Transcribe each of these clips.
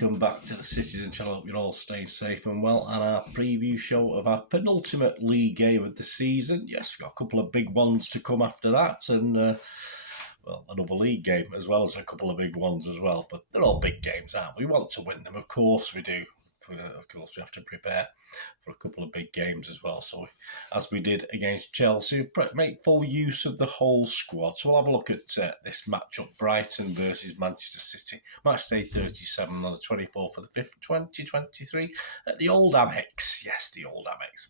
welcome back to the Citizen channel. Hope you're all staying safe and well, and our preview show of our penultimate league game of the season. Yes, we've got a couple of big ones to come after that, and well, another league game as well as a couple of big ones as well. But they're all big games, aren't we? We want to win them, of course we do. Of course, we have to prepare for a couple of big games as well. So, as we did against Chelsea, make full use of the whole squad. So, we'll have a look at this matchup: Brighton versus Manchester City. Match day 37 on the 24th of the 5th, 2023, at the old Amex. Yes, the old Amex.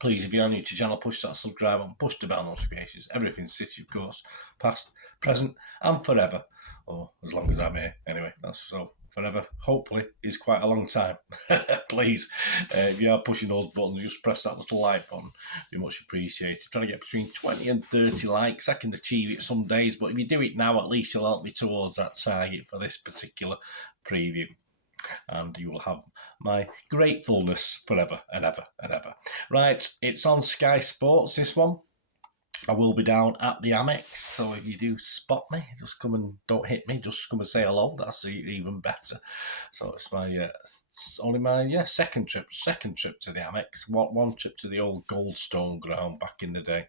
Please, if you are new to the channel, push that subscribe button, push the bell notifications. Everything City, of course, past, present, and forever. Or as long as I'm here. Anyway, that's so. Forever, hopefully, is quite a long time. Please, if you are pushing those buttons, just press that little like button. Be much appreciated. Trying to get between 20 and 30 likes. I can achieve it some days, but if you do it now, at least you'll help me towards that target for this particular preview. And you will have my gratefulness forever and ever and ever. Right, it's on Sky Sports, this one. I will be down at the Amex, so if you do spot me, just come and don't hit me, just come and say hello. That's even better. So it's my it's only my second trip to the Amex. One trip to the old Goldstone ground back in the day.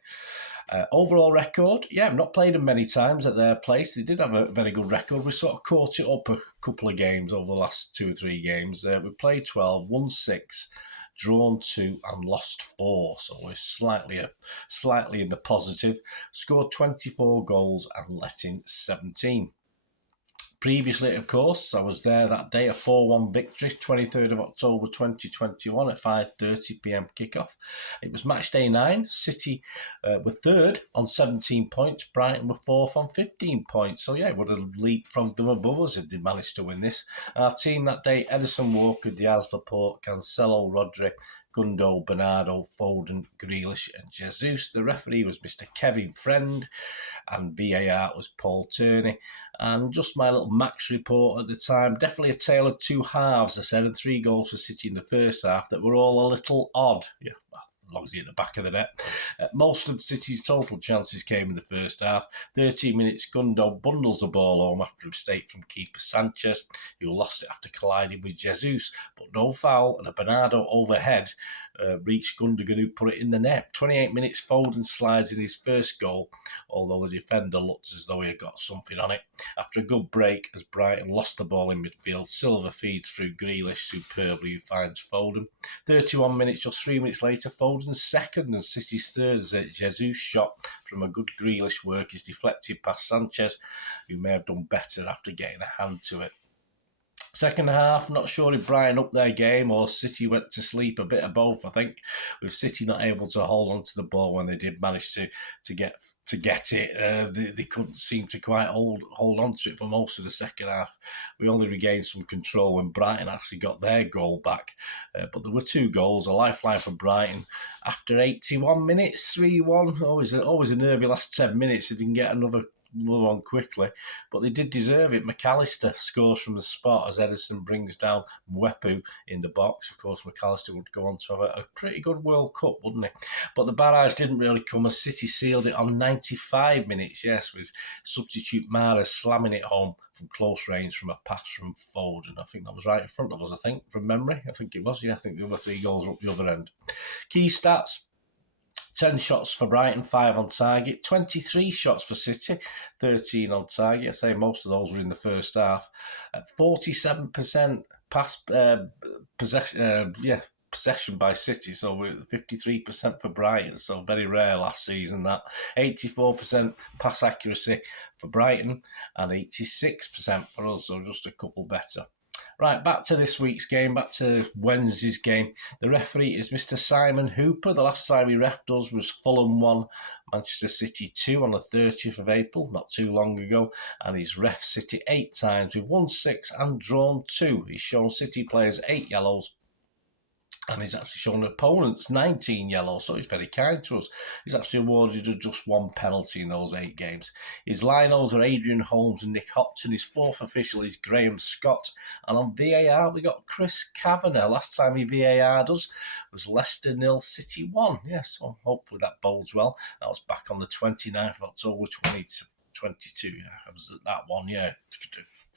Overall record, I've not played them many times at their place. They did have a very good record. We sort of caught it up a couple of games over the last 2 or 3 games. We played 12, won 6. Drawn 2 and lost 4, so we're slightly in the positive. Scored 24 goals and let in 17. Previously, of course, I was there that day, a 4-1 victory, 23rd of October 2021 at 5:30pm kickoff. It was match day 9. City were third on 17 points. Brighton were fourth on 15 points. So, it would have leapfrogged them above us if they managed to win this. Our team that day: Edison, Walker, Diaz, Laporte, Cancelo, Rodri, Gundo, Bernardo, Foden, Grealish and Jesus. The referee was Mr. Kevin Friend, and VAR was Paul Turney. And just my little max report at the time, definitely a tale of 2 halves, I said, and 3 goals for City in the first half that were all a little odd. As long as you're at the back of the net. Most of City's total chances came in the first half. 13 minutes, Gundo bundles the ball home after a mistake from keeper Sanchez, who lost it after colliding with Jesus, but no foul, and a Bernardo overhead reached Gundogan, who put it in the net. 28 minutes, Foden slides in his first goal, although the defender looked as though he had got something on it. After a good break, as Brighton lost the ball in midfield, Silva feeds through Grealish superbly, who finds Foden. 31 minutes, just 3 minutes later, Foden's second and City's third as a Jesus shot from a good Grealish work is deflected past Sanchez, who may have done better after getting a hand to it. Second half, not sure if Brighton upped their game or City went to sleep, a bit of both, I think, with City not able to hold on to the ball when they did manage to get it. They couldn't seem to quite hold on to it for most of the second half. We only regained some control when Brighton actually got their goal back. But there were 2 goals, a lifeline for Brighton. After 81 minutes, 3-1. Always a nervy last 10 minutes if you can get another one quickly, but they did deserve it. McAllister scores from the spot as Edison brings down Mwepu in the box. Of course, McAllister would go on to have a pretty good World Cup, wouldn't he? But the barrage didn't really come as City sealed it on 95 minutes, with substitute Mara slamming it home from close range from a pass from Foden. I think that was right in front of us, from memory. I think it was, I think the other 3 goals were up the other end. Key stats: 10 shots for Brighton, 5 on target. 23 shots for City, 13 on target. I say most of those were in the first half. 47% possession by City, so we're 53% for Brighton, so very rare last season that. 84% pass accuracy for Brighton and 86% for us, so just a couple better. Right, back to this week's game, back to Wednesday's game. The referee is Mr. Simon Hooper. The last time he refed us was Fulham 1, Manchester City 2 on the 30th of April, not too long ago. And he's ref City 8 times. We've won 6 and drawn 2. He's shown City players 8 yellows. And he's actually shown opponents 19 yellows, so he's very kind to us. He's actually awarded just 1 penalty in those 8 games. His linos are Adrian Holmes and Nick Hopton. His 4th official is Graham Scott. And on VAR, we got Chris Kavanagh. Last time he VAR'd us was Leicester 0, City 1. So hopefully that bodes well. That was back on the 29th of October 2022. It was that one,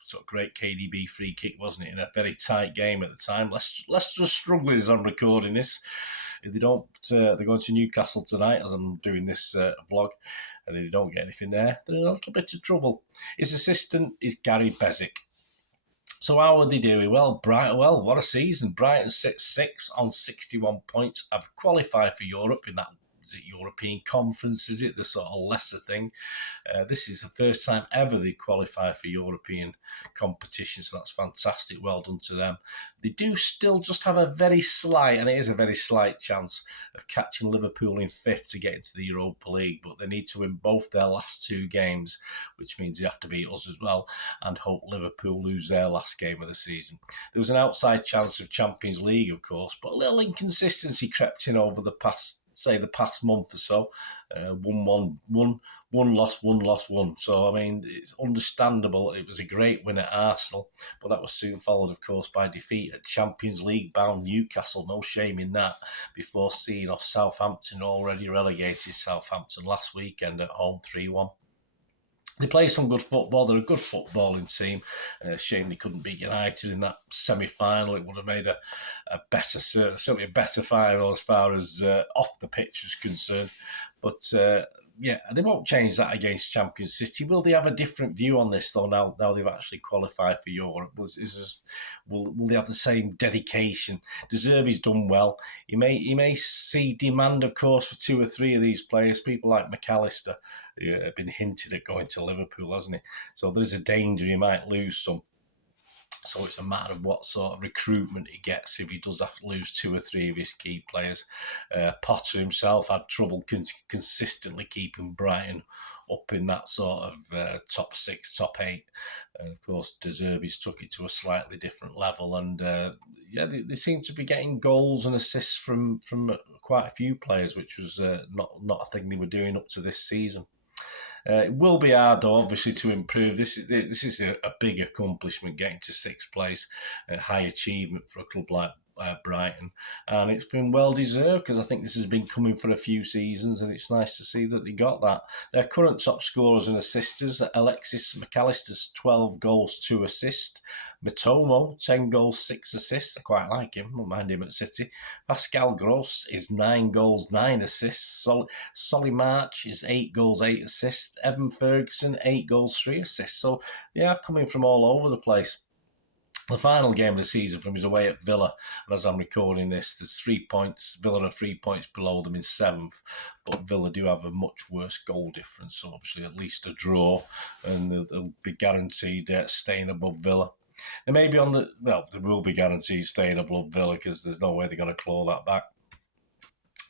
sort of great KDB free kick, wasn't it, in a very tight game at the time. Leicester are struggling as I'm recording this. If they don't, they're going to Newcastle tonight as I'm doing this vlog, and if they don't get anything there, they're in a little bit of trouble. His assistant is Gary Bezic. So how are they doing? Well, Brighton, what a season. Brighton sits 6 on 61 points. Have qualified for Europe in that, is it European Conference, is it? The sort of lesser thing. This is the first time ever they qualify for European competition, so that's fantastic. Well done to them. They do still just have a very slight, and it is a very slight chance of catching Liverpool in 5th to get into the Europa League, but they need to win both their last 2 games, which means they have to beat us as well, and hope Liverpool lose their last game of the season. There was an outside chance of Champions League, of course, but a little inconsistency crept in over the past month or so. 1 loss, 1 loss, 1. So, I mean, it's understandable. It was a great win at Arsenal, but that was soon followed, of course, by defeat at Champions League-bound Newcastle. No shame in that, before seeing off Southampton, already relegated Southampton last weekend at home 3-1. They play some good football. They're a good footballing team. Shame they couldn't beat United in that semi-final. It would have made a better, certainly a better final as far as off the pitch is concerned. But yeah, they won't change that against Champions City. Will they have a different view on this, though, now they've actually qualified for Europe? Will they have the same dedication? De Zerbi's done well. You may see demand, of course, for 2 or 3 of these players. People like McAllister, who have been hinted at going to Liverpool, hasn't he? So there's a danger he might lose some. So it's a matter of what sort of recruitment he gets if he does have to lose 2 or 3 of his key players. Potter himself had trouble consistently keeping Brighton up in that sort of top 6, top 8. Of course, De Zerbi's took it to a slightly different level, and they seem to be getting goals and assists from quite a few players, which was not a thing they were doing up to this season. It will be hard, though, obviously, to improve. This is a big accomplishment, getting to 6th place, a high achievement for a club like Brighton, and it's been well deserved, because I think this has been coming for a few seasons, and it's nice to see that they got that. Their current top scorers and assisters: Alexis McAllister's 12 goals, 2 assists. Mitomo, 10 goals, 6 assists. I quite like him. I don't mind him at City. Pascal Gross is 9 goals, 9 assists. Solly March is 8 goals, 8 assists. Evan Ferguson, 8 goals, 3 assists. So they are coming from all over the place. The final game of the season from is away at Villa, and as I'm recording this, there's 3 points. Villa are 3 points below them in 7th, but Villa do have a much worse goal difference, so obviously at least a draw, and they'll be guaranteed staying above Villa. They may be they will be guaranteed staying above Villa, because there's no way they're going to claw that back.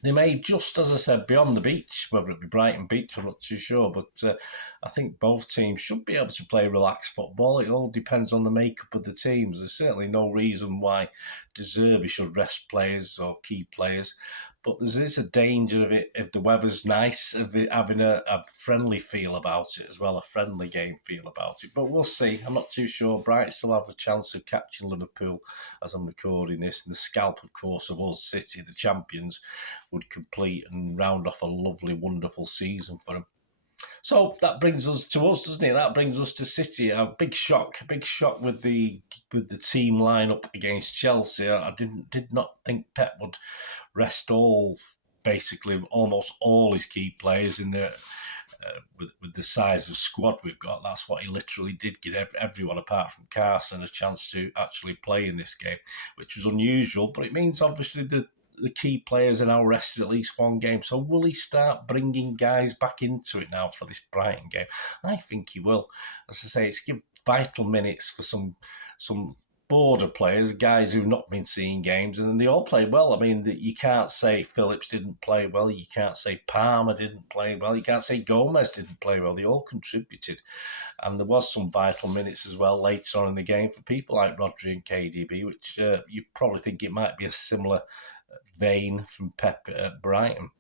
They may, just as I said, be on the beach, whether it be Brighton Beach, I'm not too sure, but I think both teams should be able to play relaxed football. It all depends on the makeup of the teams. There's certainly no reason why De Zerbi should rest players or key players, but there is a danger of it, if the weather's nice, of it having a friendly feel about it as well, a friendly game feel about it. But we'll see. I'm not too sure. Brighton still have a chance of catching Liverpool as I'm recording this, and the scalp, of course, of us, City, the champions, would complete and round off a lovely, wonderful season for them. So that brings us to us, doesn't it? That brings us to City. A big shock with the team lineup against Chelsea. I did not think Pep would rest almost all his key players in the with the size of squad we've got. That's what he literally did, give everyone apart from Carson a chance to actually play in this game, which was unusual. But it means obviously the key players are now rested at least 1 game. So will he start bringing guys back into it now for this Brighton game? I think he will. As I say, it's give vital minutes for some border players, guys who've not been seeing games, and they all played well. I mean, you can't say Phillips didn't play well. You can't say Palmer didn't play well. You can't say Gomez didn't play well. They all contributed. And there was some vital minutes as well later on in the game for people like Rodri and KDB, which you probably think it might be a similar vein from Pep at Brighton.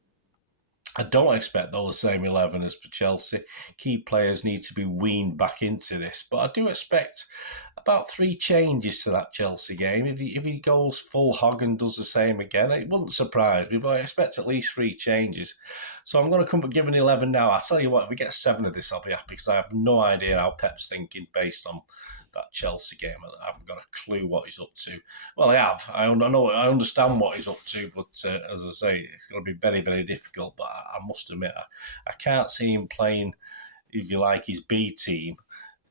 I don't expect, though, the same 11 as for Chelsea. Key players need to be weaned back into this. But I do expect about 3 changes to that Chelsea game. If he goes full hog and does the same again, it wouldn't surprise me, but I expect at least 3 changes. So I'm going to come and give an 11 now. I'll tell you what, if we get 7 of this, I'll be happy, because I have no idea how Pep's thinking based on that Chelsea game. I haven't got a clue what he's up to. Well, I have. I understand what he's up to, but as I say, it's going to be very, very difficult. But I must admit, I can't see him playing, if you like, his B team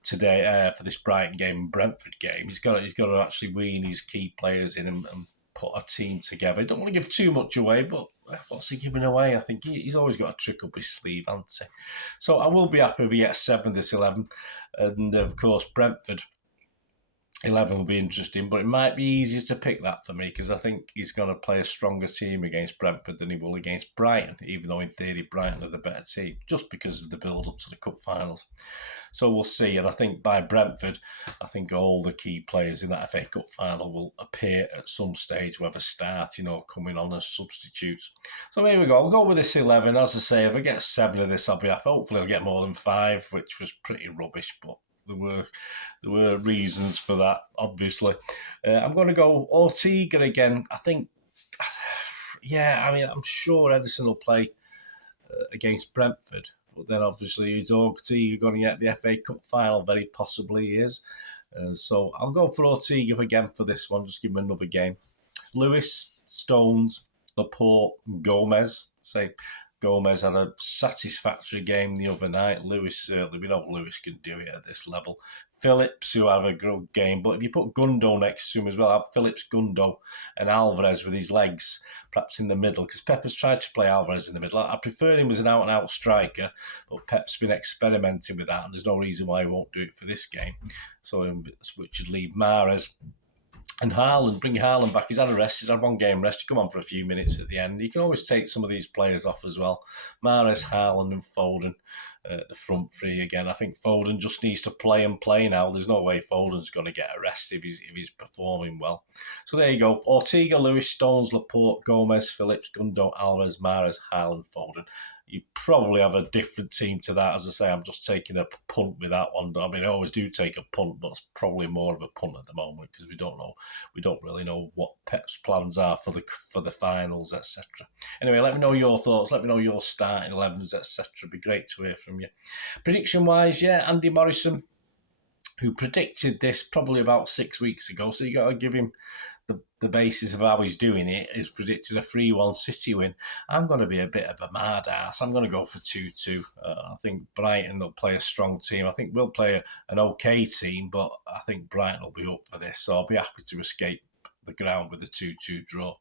today for this Brighton game and Brentford game. He's got to actually wean his key players in and put a team together. I don't want to give too much away, but what's he giving away? I think he's always got a trick up his sleeve, hasn't he? So I will be happy if he gets 7 this 11. And of course, Brentford 11 will be interesting, but it might be easier to pick that for me because I think he's going to play a stronger team against Brentford than he will against Brighton, even though in theory Brighton are the better team, just because of the build-up to the cup finals. So we'll see, and I think by Brentford, I think all the key players in that FA Cup final will appear at some stage, whether starting or coming on as substitutes. So here we go. I'll go with this 11. As I say, if I get 7 of this, I'll be happy. Hopefully I'll get more than 5, which was pretty rubbish, but there were reasons for that, obviously. I'm going to go Ortega again. I think, I'm sure Edison will play against Brentford, but then obviously is Ortega going to get the FA Cup final? Very possibly he is. So I'll go for Ortega again for this one, just give him another game. Lewis, Stones, Laporte, Gomez. Gomez had a satisfactory game the other night. Lewis, certainly, we know Lewis can do it at this level. Phillips, who have a good game, but if you put Gundo next to him as well, have Phillips, Gundo, and Alvarez with his legs perhaps in the middle, because Pep's tried to play Alvarez in the middle. I prefer him as an out-and-out striker, but Pep's been experimenting with that, and there's no reason why he won't do it for this game. So, which would leave Mahrez and Haaland, bring Haaland back. He's had a rest. He's had one game rest. You come on for a few minutes at the end. You can always take some of these players off as well. Mahrez, Haaland and Foden, the front three again. I think Foden just needs to play now. There's no way Foden's going to get a rest if he's performing well. So there you go. Ortega, Lewis, Stones, Laporte, Gomez, Phillips, Gundo, Alvarez, Mahrez, Haaland, Foden. You probably have a different team to that. As I say, I'm just taking a punt with that one. I mean, I always do take a punt, but it's probably more of a punt at the moment because we don't really know what Pep's plans are for the finals, etc. Anyway, let me know your thoughts. Let me know your starting 11s, etc. It'd be great to hear from you. Prediction-wise, Andy Morrison, who predicted this probably about 6 weeks ago, so you got to give him the basis of how he's doing it, is predicted a 3-1 City win. I'm going to be a bit of a mad ass. I'm going to go for 2-2. I think Brighton will play a strong team. I think we'll play an okay team, but I think Brighton will be up for this. So I'll be happy to escape the ground with a 2-2 draw.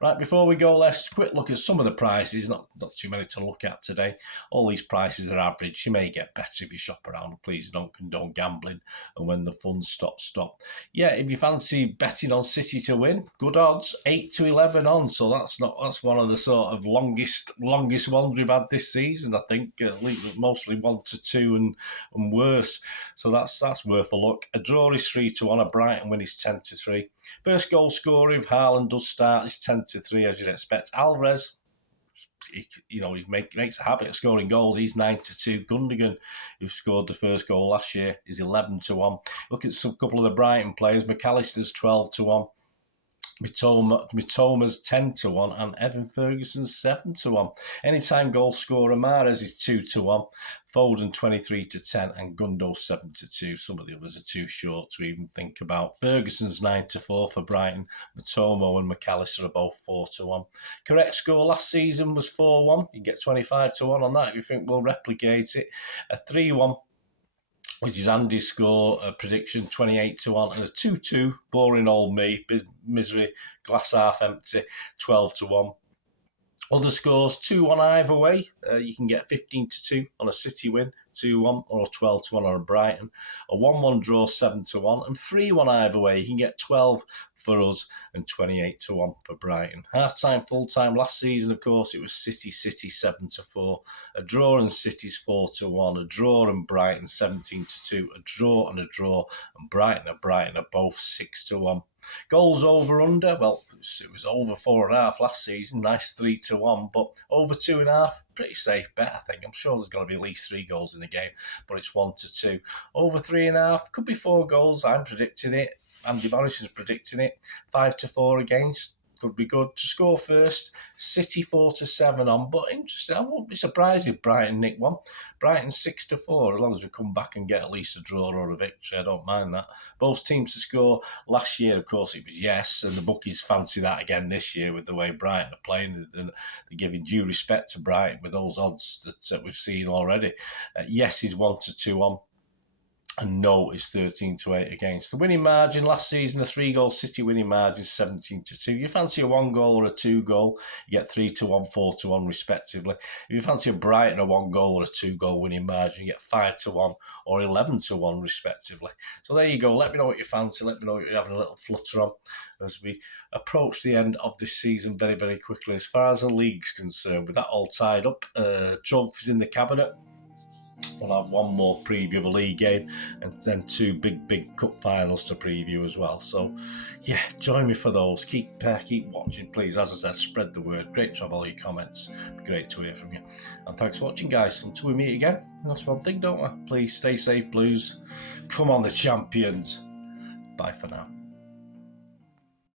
Right, before we go, let's quick look at some of the prices. Not too many to look at today. All these prices are average. You may get better if you shop around. Please don't condone gambling. And when the funds stop. Yeah, if you fancy betting on City to win, good odds, 8-11 on. So that's one of the sort of longest ones we've had this season. I think at least mostly 1-2 and worse. So that's worth a look. A draw is 3-1. A Brighton win is 10-3. First goal scorer if Haaland does start is 10-3 as you'd expect. Alvarez, he makes a habit of scoring goals. He's 9-2. Gundogan, who scored the first goal last year, is 11-1. Look at some couple of the Brighton players. McAllister's 12-1. Mitoma's 10-1 and Evan Ferguson's 7-1. Anytime goal scorer Mahrez is 2-1, Foden 23-10 and Gundo 7-2. Some of the others are too short to even think about. Ferguson's 9-4 for Brighton. Mitoma and McAllister are both 4-1. Correct score last season was 4-1. You can get 25-1 on that if you think we'll replicate it. A 3-1. Which is Andy's score prediction, 28-1, and a 2-2, boring old me, misery, glass half empty, 12-1. Other scores, 2-1 either way. You can get 15-2 on a City win, 2-1, or 12-1 on a Brighton. A 1-1 draw, 7-1, and 3-1 either way. You can get 12 for us and 28-1 for Brighton. Half-time, full-time last season, of course, it was City 7-4. A draw and City's 4-1. A draw and Brighton 17-2. A draw, and Brighton are both 6-1. Goals over under, well, it was over 4.5 last season, nice 3-1, but over 2.5, pretty safe bet, I think. I'm sure there's going to be at least 3 goals in the game, but it's 1-2. Over 3.5, could be 4 goals, I'm predicting it. Andy Morrison's predicting it. 5-4 against. could be good. To score first, City 4-7 on, but interesting. I won't be surprised if Brighton nick one. Brighton 6-4, as long as we come back and get at least a draw or a victory. I don't mind that. Both teams to score. Last year, of course, it was Yes, and the bookies fancy that again this year with the way Brighton are playing. They're giving due respect to Brighton with those odds that we've seen already. Yes is 1-2 on. And No is 13-8 against. The winning margin last season, a 3-goal City winning margin, 17-2. You fancy a 1-goal or a 2-goal, you get 3-1, 4-1 respectively. If you fancy a Brighton, a 1-goal or a 2-goal winning margin, you get 5-1 or 11-1 respectively. So there you go. Let me know what you fancy. Let me know what you're having a little flutter on as we approach the end of this season very, very quickly. As far as the league's concerned, with that all tied up, trophies in the cabinet. We'll have one more preview of a league game and then 2 big cup finals to preview as well. So, yeah, join me for those. Keep watching, please. As I said, spread the word. Great to have all your comments. It'd be great to hear from you. And thanks for watching, guys. Until we meet again, that's one thing, don't we? Please stay safe, Blues. Come on, the champions. Bye for now.